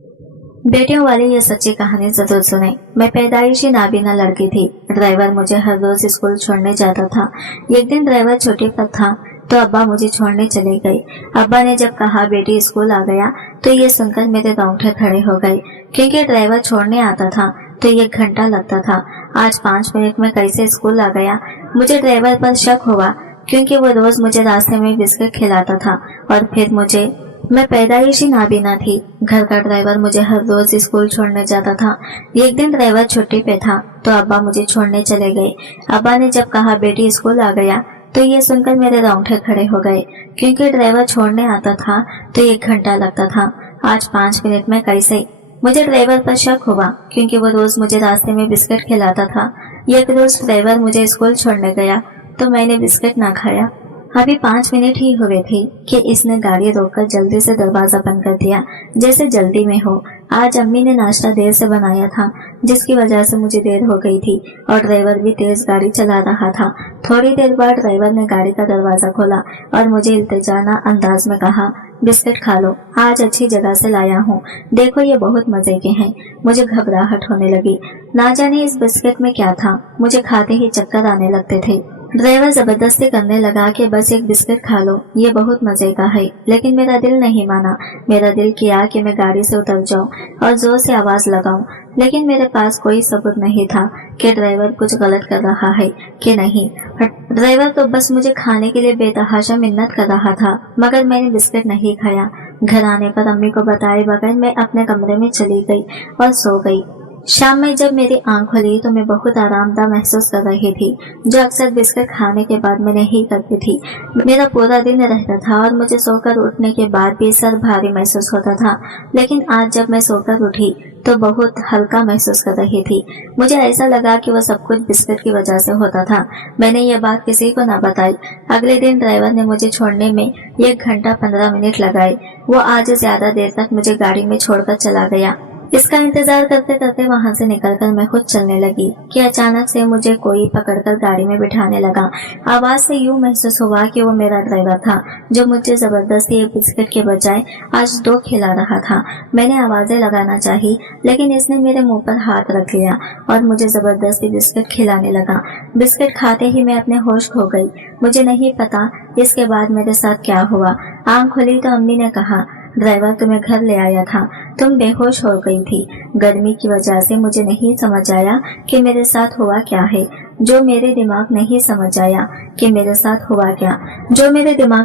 बेटियों वाली ये सच्ची कहानी जरूर सुने। मैं पैदाइशी नाबीना लड़की थी। ड्राइवर मुझे हर रोज स्कूल छोड़ने जाता था। एक दिन ड्राइवर छुट्टी पर था तो अब्बा मुझे छोड़ने चले गए। अब्बा ने जब कहा बेटी स्कूल आ गया तो ये सुनकर मेरे रोंगटे खड़े हो गए, क्योंकि ड्राइवर छोड़ने आता था तो 1 घंटा लगता था। आज 5 मिनट में कैसे स्कूल आ गया। मुझे ड्राइवर पर शक हुआ, क्योंकि वो रोज मुझे रास्ते में बिस्किट खिलाता था। और फिर मैं पैदाइशी नाबीना थी। घर का ड्राइवर मुझे हर रोज स्कूल छोड़ने जाता था। एक दिन ड्राइवर छुट्टी पे था तो अब्बा मुझे छोड़ने चले गए। अब्बा ने जब कहा बेटी स्कूल आ गया तो ये सुनकर मेरे रोंगटे खड़े हो गए, क्योंकि ड्राइवर छोड़ने आता था तो 1 घंटा लगता था। आज 5 मिनट में कैसे। मुझे ड्राइवर पर शक हुआ, क्योंकि वो रोज मुझे रास्ते में बिस्किट खिलाता था। एक रोज ड्राइवर मुझे स्कूल छोड़ने गया तो मैंने बिस्किट ना खाया। अभी 5 मिनट ही हुए थे कि इसने गाड़ी रोककर जल्दी से दरवाजा बंद कर दिया, जैसे जल्दी में हो। आज अम्मी ने नाश्ता देर से बनाया था, जिसकी वजह से मुझे देर हो गई थी और ड्राइवर भी तेज गाड़ी चला रहा था। थोड़ी देर बाद ड्राइवर ने गाड़ी का दरवाजा खोला और मुझे इल्तिजाना अंदाज में कहा, बिस्किट खा लो, आज अच्छी जगह से लाया हूँ, देखो ये बहुत मजे के हैं। मुझे घबराहट होने लगी। ना जाने इस बिस्किट में क्या था, मुझे खाते ही चक्कर आने लगते थे। ड्राइवर जबरदस्ती करने लगा कि बस एक बिस्किट खा लो, ये बहुत मजे का है। लेकिन मेरा दिल नहीं माना। मेरा दिल किया कि मैं गाड़ी से उतर जाऊं और जोर से आवाज लगाऊं, लेकिन मेरे पास कोई सबूत नहीं था कि ड्राइवर कुछ गलत कर रहा है कि नहीं। ड्राइवर तो बस मुझे खाने के लिए बेतहाशा मिन्नत कर रहा था, मगर मैंने बिस्किट नहीं खाया। घर आने पर अम्मी को बताए बगैर मैं अपने कमरे में चली गई और सो गई। शाम में जब मेरी आंख खुली तो मैं बहुत आरामदायक महसूस कर रही थी, जो अक्सर बिस्किट खाने के बाद मैं नहीं करती थी। मेरा पूरा दिन रहता था और मुझे सोकर उठने के बाद भी सर भारी महसूस होता था। लेकिन आज जब मैं सोकर उठी तो बहुत हल्का महसूस कर रही थी। मुझे ऐसा लगा कि वो सब कुछ बिस्किट की वजह से होता था। मैंने ये बात किसी को न बताई। अगले दिन ड्राइवर ने मुझे छोड़ने में 1 घंटा 15 मिनट लगाए। वो आज ज्यादा देर तक मुझे गाड़ी में छोड़कर चला गया। इसका इंतजार करते करते वहां से निकलकर मैं खुद चलने लगी कि अचानक से मुझे कोई पकड़कर गाड़ी में बिठाने लगा। आवाज से यूं महसूस हुआ कि वो मेरा ड्राइवर था, जो मुझे जबरदस्ती एक बिस्किट के बजाय आज 2 खिला रहा था। मैंने आवाजें लगाना चाही, लेकिन इसने मेरे मुंह पर हाथ रख लिया और मुझे जबरदस्ती बिस्किट खिलाने लगा। बिस्किट खाते ही मैं अपने होश खो गई। मुझे नहीं पता इसके बाद मेरे साथ क्या हुआ। आंख खुली तो अम्मी ने कहा, ड्राइवर तुम्हें घर ले आया था, तुम बेहोश हो गई थी। गर्मी की वजह से मुझे नहीं समझ आया कि मेरे साथ हुआ क्या है। जो मेरे दिमाग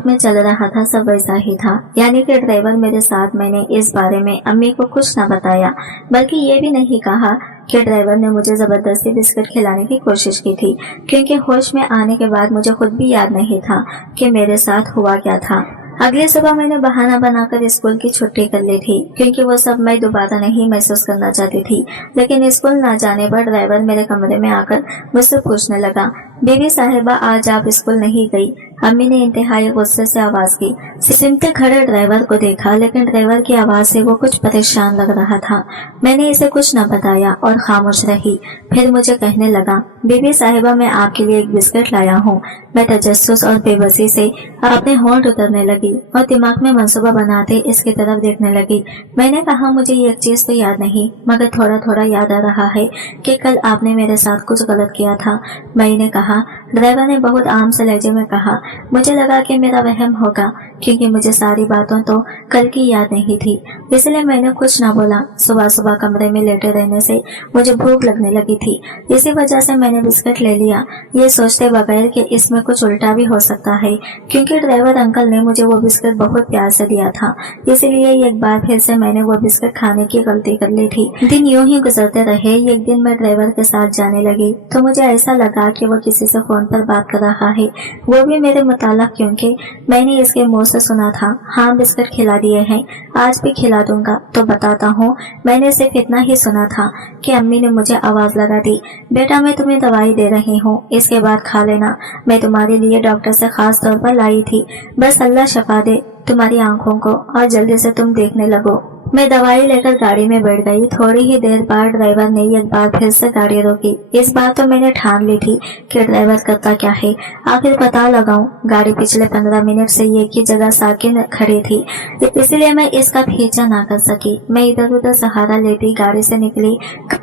में चल रहा था सब वैसा ही था, यानी कि ड्राइवर मेरे साथ। मैंने इस बारे में अम्मी को कुछ न बताया, बल्कि ये भी नहीं कहा कि ड्राइवर ने मुझे जबरदस्ती बिस्किट खिलाने की कोशिश की थी, क्योंकि होश में आने के बाद मुझे खुद भी याद नहीं था कि मेरे साथ हुआ क्या था। अगली सुबह मैंने बहाना बनाकर स्कूल की छुट्टी कर ली थी, क्योंकि वो सब मैं दोबारा नहीं महसूस करना चाहती थी। लेकिन स्कूल न जाने पर ड्राइवर मेरे कमरे में आकर मुझसे पूछने लगा, बीबी साहिबा आज आप स्कूल नहीं गई? अम्मी ने इंतहाई गुस्से से आवाज की। सिमटे खड़े ड्राइवर को देखा, लेकिन ड्राइवर की आवाज से वो कुछ परेशान लग रहा था। मैंने इसे कुछ न बताया और खामोश रही। फिर मुझे कहने लगा, बीबी साहिबा मैं आपके लिए एक बिस्किट लाया हूँ। मैं तजस्सुस और बेबसी से अपने होंठ उतरने लगी और दिमाग में मंसूबा बनाते इसकी तरफ देखने लगी। मैंने कहा, मुझे ये एक चीज तो याद नहीं, मगर थोड़ा थोड़ा याद आ रहा है कि कल आपने मेरे साथ कुछ गलत किया था। मैंने कहा। ड्राइवर ने बहुत आम से लहजे में कहा। मुझे लगा कि मेरा वहम होगा, क्योंकि मुझे सारी बातों तो कल की याद नहीं थी, इसलिए मैंने कुछ ना बोला। सुबह सुबह कमरे में लेटे रहने से मुझे भूख लगने लगी थी, इसी वजह से मैंने बिस्किट ले लिया, ये सोचते बगैर कि इसमें कुछ उल्टा भी हो सकता है, क्योंकि ड्राइवर अंकल ने मुझे वो बिस्किट बहुत प्यार से दिया था। इसलिए एक बार फिर से मैंने वो बिस्किट खाने की गलती कर ली थी। दिन यूं ही गुजरते रहे। एक दिन मैं ड्राइवर के साथ जाने लगी तो मुझे ऐसा लगा कि वो किसी से फोन पर बात कर रहा है, वो भी मेरे मुताल्लिक, क्योंकि मैंने इसके मुंह से सुना था, हाँ बिस्किट खिला दिए हैं, आज भी खिला दूंगा। तो बताता हूँ, मैंने सिर्फ इतना ही सुना था कि अम्मी ने मुझे आवाज लगा दी, बेटा मैं तुम्हें दवाई दे रही हूँ, इसके बाद खा लेना। मैं तुम्हारे लिए डॉक्टर से खास तौर पर लाई थी, बस अल्लाह शफा दे तुम्हारी आंखों को और जल्दी से तुम देखने लगो। मैं दवाई लेकर गाड़ी में बैठ गई। थोड़ी ही देर बाद ड्राइवर ने एक बार फिर से गाड़ी रोकी। इस बार तो मैंने ठान ली थी कि ड्राइवर करता क्या है, आखिर पता लगाऊं। गाड़ी पिछले 15 मिनट से एक ही जगह साकिन खड़ी थी, इसलिए मैं इसका पीछा ना कर सकी। मैं इधर उधर सहारा लेती गाड़ी से निकली।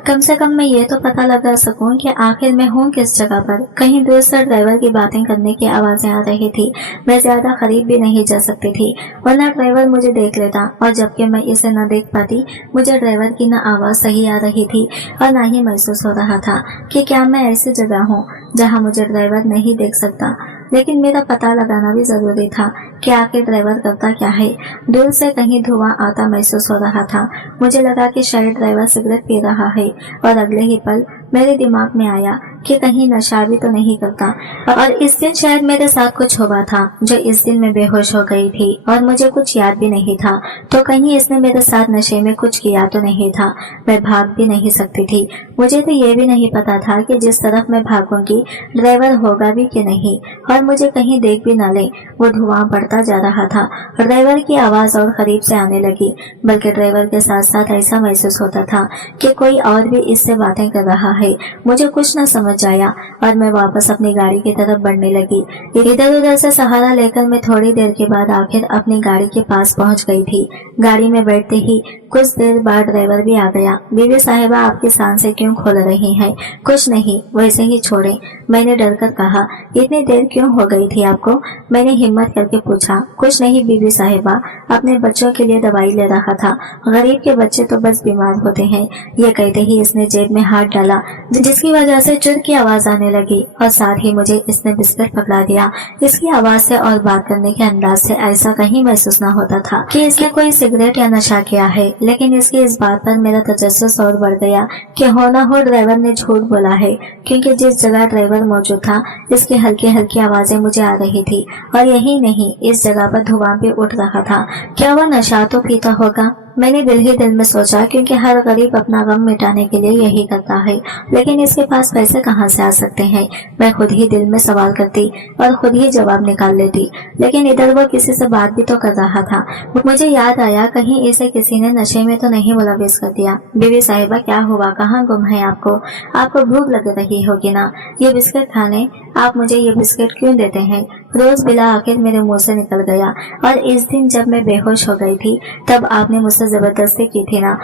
कम से कम मैं ये तो पता लगा सकूं कि आखिर मैं हूँ किस जगह पर। कहीं दूर से ड्राइवर की बातें करने की आवाजें आ रही थी। मैं ज्यादा करीब भी नहीं जा सकती थी, वरना ड्राइवर मुझे देख लेता, और जबकि मैं इसे न देख पाती, मुझे ड्राइवर की न आवाज सही आ रही थी और न ही महसूस हो रहा था कि क्या मैं ऐसी जगह हूँ जहाँ मुझे ड्राइवर नहीं देख सकता। लेकिन मेरा पता लगाना भी जरूरी था कि आखिर ड्राइवर करता क्या है। दूर से कहीं धुआं आता महसूस हो रहा था। मुझे लगा कि शायद ड्राइवर सिगरेट पी रहा है, और अगले ही पल मेरे दिमाग में आया कि कहीं नशा भी तो नहीं करता। और इस दिन शायद मेरे साथ कुछ हुआ था, जो इस दिन मैं बेहोश हो गई थी और मुझे कुछ याद भी नहीं था। तो कहीं इसने मेरे साथ नशे में कुछ किया तो नहीं था। मैं भाग भी नहीं सकती थी। मुझे तो ये भी नहीं पता था कि जिस तरफ मैं भागूंगी ड्राइवर होगा भी कि नहीं, और मुझे कहीं देख भी न ले। वो धुआं बढ़ता जा रहा था। ड्राइवर की आवाज और करीब से आने लगी, बल्कि ड्राइवर के साथ साथ ऐसा महसूस होता था कि कोई और भी इससे बातें कर रहा है। मुझे कुछ न समझ आया और मैं वापस अपनी गाड़ी की तरफ बढ़ने लगी। इधर उधर से सहारा लेकर मैं थोड़ी देर के बाद आखिर अपनी गाड़ी के पास पहुंच गई थी। गाड़ी में बैठते ही कुछ देर बाद ड्राइवर भी आ गया। बीवी साहिबा, आपकी सांसें क्यों खोल रही हैं? कुछ नहीं, वैसे ही छोड़े, मैंने डरकर कहा। इतनी देर क्यों हो गई थी आपको? मैंने हिम्मत करके पूछा। कुछ नहीं बीवी साहिबा, अपने बच्चों के लिए दवाई ले रहा था। गरीब के बच्चे तो बस बीमार होते हैं। ये कहते ही इसने जेब में हाथ डाला, जिसकी वजह से चुर की आवाज आने लगी, और साथ ही मुझे इसने बिस्किट पकड़ा दिया। इसकी आवाज से और बात करने के अंदाज से ऐसा कहीं महसूस न होता था कि इसने कोई सिगरेट या नशा किया है। लेकिन इसकी इस बात पर मेरा तजस्सुस और बढ़ गया कि हो न हो ड्राइवर ने झूठ बोला है, क्योंकि जिस जगह ड्राइवर मौजूद था इसकी हल्की हल्की आवाजें मुझे आ रही थी। और यही नहीं, इस जगह पर धुआं भी उठ रहा था। क्या वह नशा तो पीता होगा? मैंने दिल ही दिल में सोचा, क्योंकि हर गरीब अपना गम मिटाने के लिए यही करता है। लेकिन इसके पास पैसे कहाँ से आ सकते हैं? मैं खुद ही दिल में सवाल करती और खुद ही जवाब निकाल लेती। लेकिन इधर वो किसी से बात भी तो कर रहा था। मुझे याद आया, कहीं इसे किसी ने नशे में तो नहीं मुलविस कर दिया। बीवी साहिबा, क्या हुआ? कहाँ गुम है आपको? आपको भूख लग रही होगी ना? ये बिस्किट खाने आप मुझे ये बिस्किट क्यों देते हैं? रोज बिला आखिर मेरे मुंह से निकल गया। और इस दिन जब मैं बेहोश हो गई थी तब आपने मुझसे जबरदस्ती की थी ना?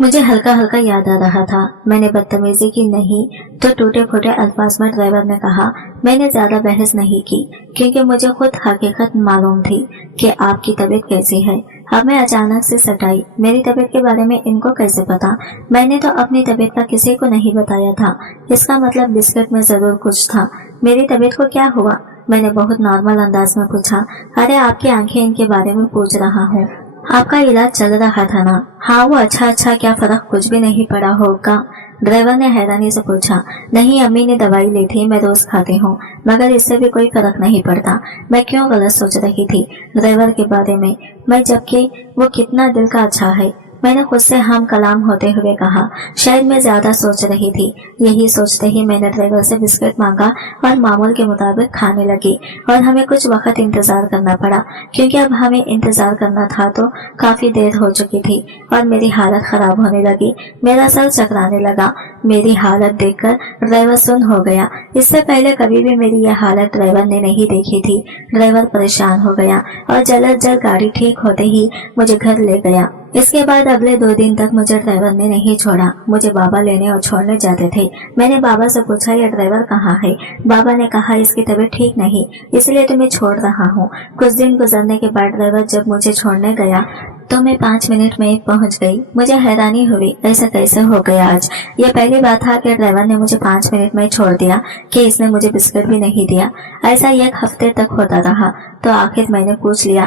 मुझे हल्का हल्का याद आ रहा था। मैंने बदतमीजी की नहीं तो टूटे फूटे अल्फाज में ड्राइवर ने कहा। मैंने ज्यादा बहस नहीं की, क्योंकि मुझे खुद हकीकत मालूम थी कि आपकी तबीयत कैसी है। हमें अचानक से सटाई। मेरी तबीयत के बारे में इनको कैसे पता? मैंने तो अपनी तबीयत का किसी को नहीं बताया था। इसका मतलब बिस्किट में जरूर कुछ था। मेरी तबीयत को क्या हुआ? मैंने बहुत नॉर्मल अंदाज में पूछा। अरे आपकी आंखें इनके बारे में पूछ रहा हूँ। आपका इलाज चल रहा था ना? हाँ, वो अच्छा, क्या फर्क कुछ भी नहीं पड़ा होगा? ड्राइवर ने हैरानी से पूछा। नहीं, अम्मी ने दवाई ली थी, मैं रोज खाती हूँ, मगर इससे भी कोई फर्क नहीं पड़ता। मैं क्यों गलत सोच रही थी ड्राइवर के बारे में, जबकि वो कितना दिल का अच्छा है। मैंने खुद से हम कलाम होते हुए कहा। शायद मैं ज्यादा सोच रही थी। यही सोचते ही मैंने ड्राइवर से बिस्किट मांगा और मामूल के मुताबिक खाने लगी। और हमें कुछ वक्त इंतजार करना पड़ा, क्योंकि अब हमें इंतजार करना था तो काफी देर हो चुकी थी और मेरी हालत खराब होने लगी। मेरा सर चकराने लगा। मेरी हालत देखकर ड्राइवर सुन्न हो गया। इससे पहले कभी भी मेरी यह हालत ड्राइवर ने नहीं देखी थी। ड्राइवर परेशान हो गया और जल्द जल्द गाड़ी ठीक होते ही मुझे घर ले गया। इसके बाद अगले 2 दिन तक मुझे ड्राइवर ने नहीं छोड़ा। मुझे बाबा लेने और छोड़ने जाते थे। मैंने बाबा से पूछा, यह ड्राइवर कहाँ है? बाबा ने कहा, इसकी तबीयत ठीक नहीं, इसलिए तुम्हें छोड़ रहा हूँ। कुछ दिन गुजरने के बाद ड्राइवर जब मुझे छोड़ने गया तो मैं 5 मिनट में पहुंच गई। मुझे हैरानी हुई, ऐसा कैसे हो गया आज? ये पहली बात था कि ड्राइवर ने मुझे 5 मिनट में छोड़ दिया कि इसने मुझे बिस्किट भी नहीं दिया। ऐसा 1 हफ्ते तक होता रहा। तो आखिर मैंने पूछ लिया,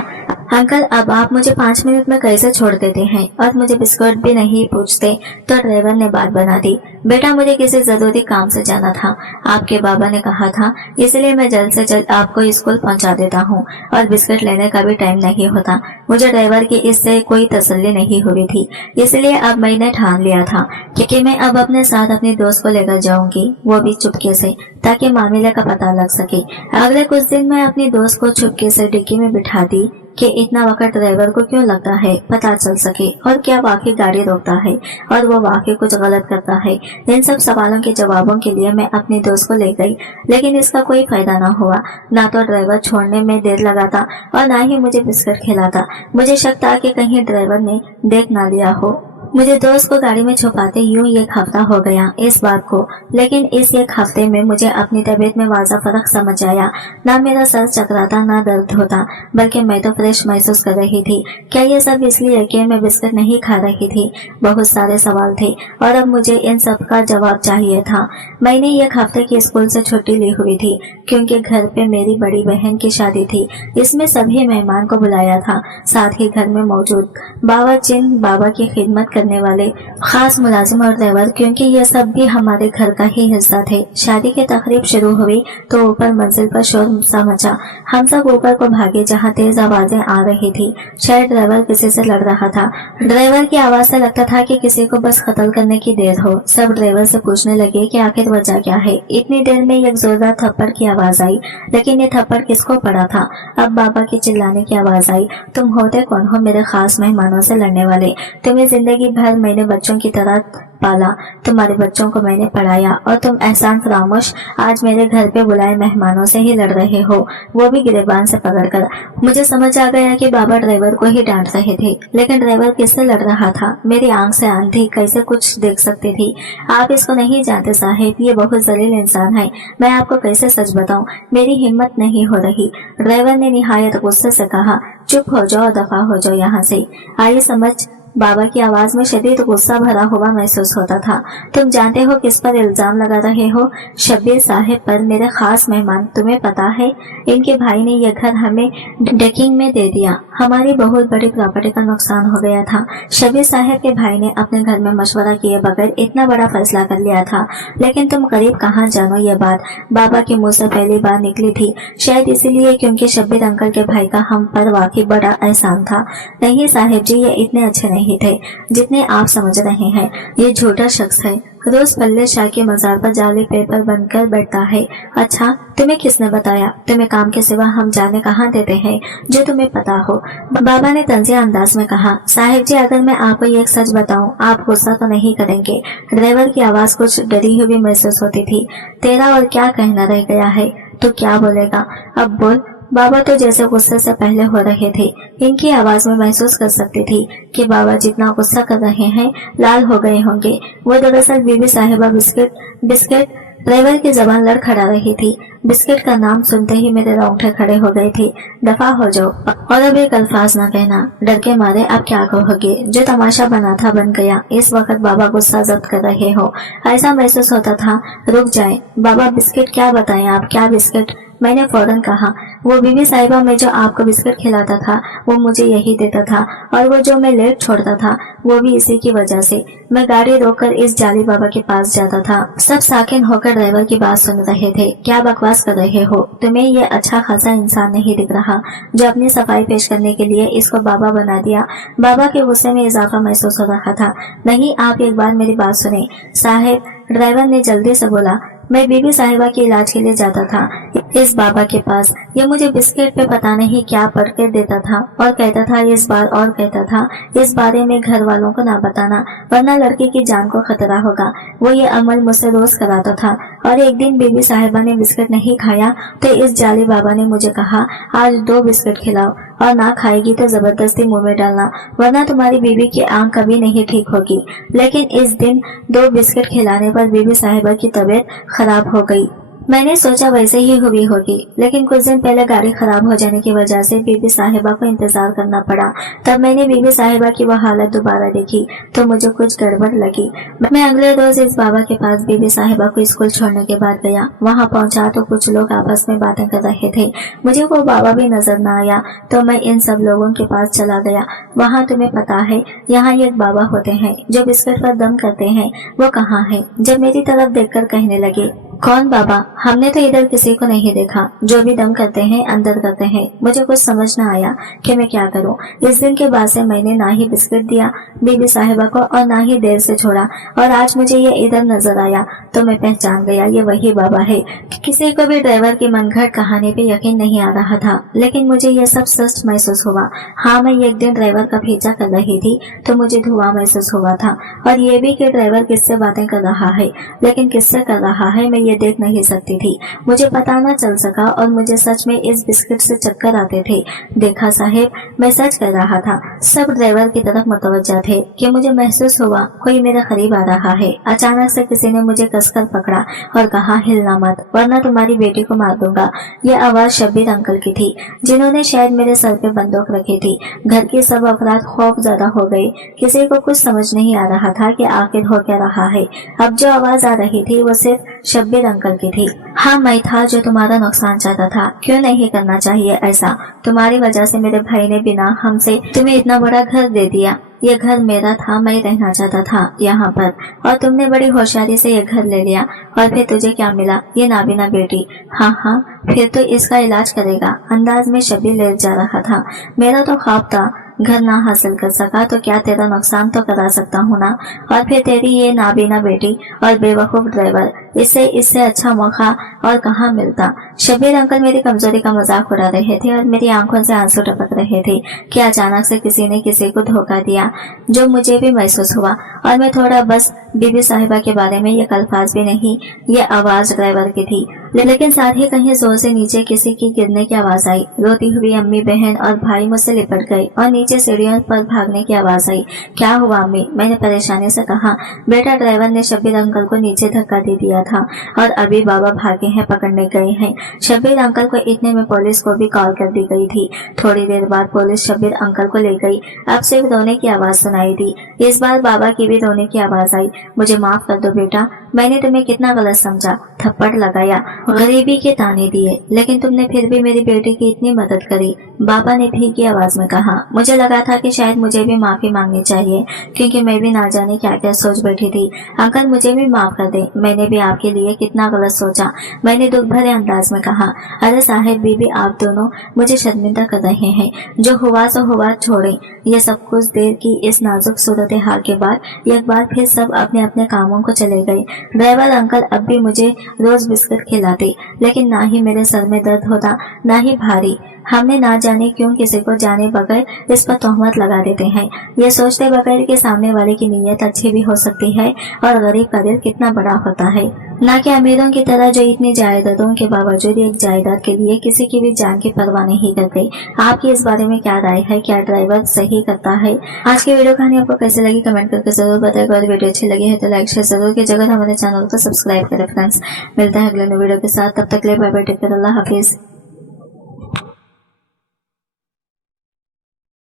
अंकल अब आप मुझे 5 मिनट में कैसे छोड़ देते हैं और मुझे बिस्कुट भी नहीं पूछते? तो ड्राइवर ने बात बना दी, बेटा मुझे किसी जरूरी काम से जाना था, आपके बाबा ने कहा था, इसलिए मैं जल्द से जल्द आपको स्कूल पहुंचा देता हूँ और बिस्किट लेने का भी टाइम नहीं होता। मुझे ड्राइवर की इससे कोई तसल्ली नहीं हुई थी, इसलिए अब मैंने ठान लिया था कि मैं अब अपने साथ अपने दोस्त को लेकर जाऊंगी, वो भी चुपके से, ताकि मामले का पता लग सके। अगले कुछ दिन मैं अपनी दोस्त को चुपके से डिक्की में बिठा दी कि इतना वक्त ड्राइवर को क्यों लगता है पता चल सके, और क्या वाकई गाड़ी रोकता है और वो वाकई कुछ गलत करता है। इन सब सवालों के जवाबों के लिए मैं अपने दोस्त को ले गई, लेकिन इसका कोई फायदा न हुआ। ना तो ड्राइवर छोड़ने में देर लगाता और ना ही मुझे बिस्किट खिलाता। मुझे शक था कि कहीं ड्राइवर ने देख ना लिया हो। मुझे दोस्त को गाड़ी में छुपाते यूं एक हफ्ता हो गया इस बात को, लेकिन इस एक हफ्ते में मुझे अपनी तबीयत में वाज़ा फर्क समझ आया। ना मेरा सर चकराता ना दर्द होता, बल्कि मैं तो फ्रेश महसूस कर रही थी। क्या ये सब इसलिए कि मैं बिस्किट नहीं खा रही थी? बहुत सारे सवाल थे और अब मुझे इन सब का जवाब चाहिए था। मैंने एक हफ्ते की स्कूल से छुट्टी ली हुई थी क्योंकि घर पे मेरी बड़ी बहन की शादी थी। इसमें सभी मेहमान को बुलाया था, साथ ही घर में मौजूद बावर्चीन, बाबा की खिदमत करने वाले खास मुलाजिम और ड्राइवर, क्योंकि ये सब भी हमारे घर का ही हिस्सा थे। शादी की तकरीब शुरू हुई तो ऊपर मंजिल पर शोर सा मचा। हम सब ऊपर को भागे जहाँ तेज आवाजें आ रही थी। शायद ड्राइवर किसी से लड़ रहा था। ड्राइवर की आवाज से लगता था कि किसी को बस कत्ल करने की देर हो। सब ड्राइवर से पूछने लगे कि आखिर वजह क्या है। इतनी देर में एक जोरदार थप्पड़ की आवाज आई, लेकिन ये थप्पड़ किसको पड़ा था? अब बाबा की चिल्लाने की आवाज आई, तुम होते कौन हो मेरे खास मेहमानों से लड़ने वाले? तुम्हें जिंदगी भर मैंने बच्चों की तरह पाला, तुम्हारे बच्चों को मैंने पढ़ाया और तुम एहसान फरामोश आज मेरे घर पे बुलाए मेहमानों से ही लड़ रहे हो, वो भी गिरेबान से पकड़कर। मुझे समझ आ गया कि बाबा ड्राइवर को ही डांट रहे थे, लेकिन ड्राइवर किससे लड़ रहा था? मेरी आंख से आंधी कैसे कुछ देख सकती थी। आप इसको नहीं जानते साहिब, ये बहुत जलील इंसान है। मैं आपको कैसे सच बताऊं, मेरी हिम्मत नहीं हो रही। ड्राइवर ने निहायत गुस्से से कहा, चुप हो जाओ, दफा हो जाओ यहाँ से। आइए समझ। बाबा की आवाज में शदीद गुस्सा भरा हुआ महसूस होता था। तुम जानते हो किस पर इल्जाम लगा रहे हो? शब्बीर साहिब पर, मेरे खास मेहमान। तुम्हें पता है इनके भाई ने यह घर हमें डेकिंग में दे दिया। हमारी बहुत बड़ी प्रॉपर्टी का नुकसान हो गया था। शब्बीर साहिब के भाई ने अपने घर में मशवरा किए बगैर इतना बड़ा फैसला कर लिया था। लेकिन तुम करीब कहाँ जानो, ये बात बाबा के मुंह से पहली बार निकली थी। शायद इसीलिए क्योंकि शब्बीर अंकल के भाई का हम पर वाकई बड़ा एहसान था। नहीं साहिब जी, ये इतने अच्छे नहीं थे जितने आप समझ रहे हैं। ये झूठा शख्स है, रोज पल्ले शाह के मजार पर जाली पेपर बनकर बैठता है। अच्छा, तुम्हें किसने बताया? तुम्हें काम के सिवा हम जाने कहाँ देते हैं जो तुम्हें पता हो? बाबा ने तंजिया अंदाज में कहा। साहिब जी, अगर मैं आपको एक सच बताऊं, आप गुस्सा तो नहीं करेंगे? ड्राइवर की आवाज कुछ डरी हुई महसूस होती थी। तेरा और क्या कहना रह गया है? तू क्या बोलेगा? अब बोल। बाबा तो जैसे गुस्से से पहले हो रहे थे। इनकी आवाज में महसूस कर सकती थी कि बाबा जितना गुस्सा कर रहे हैं लाल हो गए होंगे। वो दरअसल बीबी साहिबा बिस्किट। ड्राइवर की जबान लड़खड़ा रही थी। बिस्किट का नाम सुनते ही मेरे रोंगटे खड़े हो गए थे। दफा हो जाओ और अब एक अल्फाज ना कहना। डर के मारे अब क्या कहोगे? जो तमाशा बना था बन गया। इस वक्त बाबा गुस्सा जब्त कर रहे हो। ऐसा महसूस होता था रुक जाए। बाबा बिस्किट क्या बताएं आप? क्या बिस्किट? मैंने फौरन कहा, वो बीबी साहिबा में जो आपको बिस्किट खिलाता था वो मुझे यही देता था, और वो जो मैं लेट छोड़ता था वो भी इसी की वजह से। मैं गाड़ी रोककर इस जाली बाबा के पास जाता था। सब साकिन होकर ड्राइवर की बात सुन रहे थे। क्या बकवास कर रहे हो? तुम्हें ये अच्छा खासा इंसान नहीं दिख रहा जो अपनी सफाई पेश करने के लिए इसको बाबा बना दिया? बाबा के गुस्से में इजाफा महसूस हो रहा था। नहीं, आप एक बार मेरी बात सुने साहिब, ड्राइवर ने जल्दी से बोला। मैं बीबी साहिबा के इलाज के लिए जाता था इस बाबा के पास। ये मुझे बिस्किट पे पता नहीं क्या पढ़ के देता था और कहता था इस बार, और कहता था इस बारे में घर वालों को ना बताना वरना लड़के की जान को खतरा होगा। वो ये अमल मुझसे रोज कराता था। और एक दिन बीबी साहिबा ने बिस्किट नहीं खाया तो इस जाली बाबा ने मुझे कहा, आज 2 बिस्किट खिलाओ और ना खाएगी तो जबरदस्ती मुंह में डालना वरना तुम्हारी बीबी की आंख कभी नहीं ठीक होगी। लेकिन इस दिन 2 बिस्किट खिलाने पर बीबी साहिबा की तबीयत खराब हो गई। मैंने सोचा वैसे ही हुई होगी, लेकिन कुछ दिन पहले गाड़ी खराब हो जाने की वजह से बीबी साहिबा को इंतजार करना पड़ा। तब मैंने बीबी साहिबा की वह हालत दोबारा देखी तो मुझे कुछ गड़बड़ लगी। मैं अगले रोज इस बाबा के पास बीबी साहिबा को स्कूल छोड़ने के बाद गया। वहाँ पहुँचा तो कुछ लोग आपस में बातें कर रहे थे। मुझे वो बाबा भी नजर न आया तो मैं इन सब लोगों के पास चला गया। वहाँ तुम्हें पता है यहाँ एक बाबा होते हैं जो बिस्किट पर दम करते हैं। वो कहाँ है? जब मेरी तरफ देखकर कहने लगे, कौन बाबा? हमने तो इधर किसी को नहीं देखा। जो भी दम करते हैं अंदर करते हैं। मुझे कुछ समझ न आया कि मैं क्या करूं। इस दिन के बाद से मैंने ना ही बिस्किट दिया बीबी साहिबा को और ना ही देर से छोड़ा, और आज मुझे ये इधर नजर आया तो मैं पहचान गया ये वही बाबा है। किसी को भी ड्राइवर की मनगढ़ंत कहानी पे यकीन नहीं आ रहा था, लेकिन मुझे ये सब सच महसूस हुआ। हाँ, मैं एक दिन ड्राइवर का पीछा कर रही थी तो मुझे धुआं महसूस हुआ था, और ये भी कि ड्राइवर किससे बातें कर रहा है, लेकिन किससे कर रहा है मैं ये देख नहीं सकती थी। मुझे पता न चल सका और मुझे सच में इस बिस्किट से चक्कर आते थे। देखा साहेब, मैं सच कर रहा था। सब ड्राइवर की तरफ मुतवज्जा थे कि मुझे महसूस हुआ कोई मेरे करीब आ रहा है। अचानक से किसी ने मुझे कसकर पकड़ा और कहा, हिलना मत वरना तुम्हारी बेटी को मार दूंगा। यह आवाज शब्बीर अंकल की थी, जिन्होंने शायद मेरे सर पे बंदूक रखी थी। घर के सब अफराद खौफ ज्यादा हो गए। किसी को कुछ समझ नहीं आ रहा था कि आखिर हो क्या रहा है। अब जो आवाज आ रही थी वो सिर्फ शब्बीर अंकल की थी। हाँ, मैं था जो तुम्हारा नुकसान चाहता था। क्यों नहीं करना चाहिए ऐसा? तुम्हारी वजह से मेरे भाई ने बिना हमसे तुम्हें इतना बड़ा घर दे दिया। ये घर मेरा था, मैं रहना चाहता था यहाँ पर, और तुमने बड़ी होशियारी से ये घर ले लिया। और फिर तुझे क्या मिला? ये नाबीना बेटी। हाँ हाँ, फिर तो इसका इलाज करेगा। अंदाज में शब्बीर ले जा रहा था। मेरा तो ख्वाब था, घर ना हासिल कर सका तो क्या तेरा नुकसान तो करा सकता हूँ ना। और फिर तेरी ये नाबीना बेटी और बेवकूफ ड्राइवर, इससे अच्छा मौका और कहाँ मिलता। शब्बीर अंकल मेरी कमजोरी का मजाक उड़ा रहे थे और मेरी आंखों से आंसू टपक रहे थे कि अचानक से किसी ने किसी को धोखा दिया, जो मुझे भी महसूस हुआ। और मैं थोड़ा बस बीबी साहिबा के बारे में ये अल्फाज भी नहीं, ये आवाज ड्राइवर की थी। लेकिन साथ ही कहीं जोर से नीचे किसी की गिरने की आवाज आई। रोती हुई अम्मी, बहन और भाई मुझसे लिपट गए और नीचे सीढ़ियों पर भागने की आवाज आई। क्या हुआ अम्मी? मैंने परेशानी से कहा। बेटा, ड्राइवर ने शब्बीर अंकल को नीचे धक्का दे दिया था और अभी बाबा भागे हैं, पकड़ने गए हैं। शब्बीर अंकल को इतने में पुलिस को भी कॉल कर दी गई थी। थोड़ी देर बाद पुलिस शब्बीर अंकल को ले गई। अब सिर्फ रोने की आवाज सुनाई दी। इस बार बाबा की भी रोने की आवाज आई। मुझे माफ कर दो बेटा, मैंने तुम्हें कितना गलत समझा, थप्पड़ लगाया, गरीबी के ताने दिए, लेकिन तुमने फिर भी मेरी बेटी की इतनी मदद करी, बाबा ने भीगी आवाज में कहा। मुझे लगा था कि शायद मुझे भी माफी मांगनी चाहिए, क्योंकि मैं भी ना जाने क्या क्या सोच बैठी थी। अंकल, मुझे भी माफ कर दे, मैंने भी आपके लिए कितना गलत सोचा, मैंने दुख भरे अंदाज में कहा। अरे साहेब बीबी, आप दोनों मुझे शर्मिंदा कर रहे हैं। जो हुआ सो हुआ, छोड़े ये सब। कुछ देर की इस नाजुक सूरत हाल के बाद एक बार फिर सब अपने अपने कामों को चले गए। ड्राइवर अंकल अब भी मुझे रोज बिस्किट खिलाते, लेकिन ना ही मेरे सर में दर्द होता, ना ही भारी। हमने ना जाने क्यों किसी को जाने बगैर इस पर तोहमत लगा देते हैं, ये सोचते बगैर कि सामने वाले की नीयत अच्छी भी हो सकती है और गरीब का दिल कितना बड़ा होता है। ना कि अमीरों की तरह जो इतनी जायदादों के बावजूद एक जायदाद के लिए किसी की भी जान की परवाह नहीं करते। आपकी इस बारे में क्या राय है? क्या ड्राइवर सही करता है? आज की वीडियो कहानी आपको कैसे लगी कमेंट करके जरूर बताएगा, और वीडियो अच्छी लगी है तो लाइक शेयर जरूर कीजिएगा। हमारे चैनल को सब्सक्राइब करें फ्रेंड्स। मिलता है अगले वीडियो के साथ, तब तक के लिए बाय बाय, टेक केयर, अल्लाह हाफिज।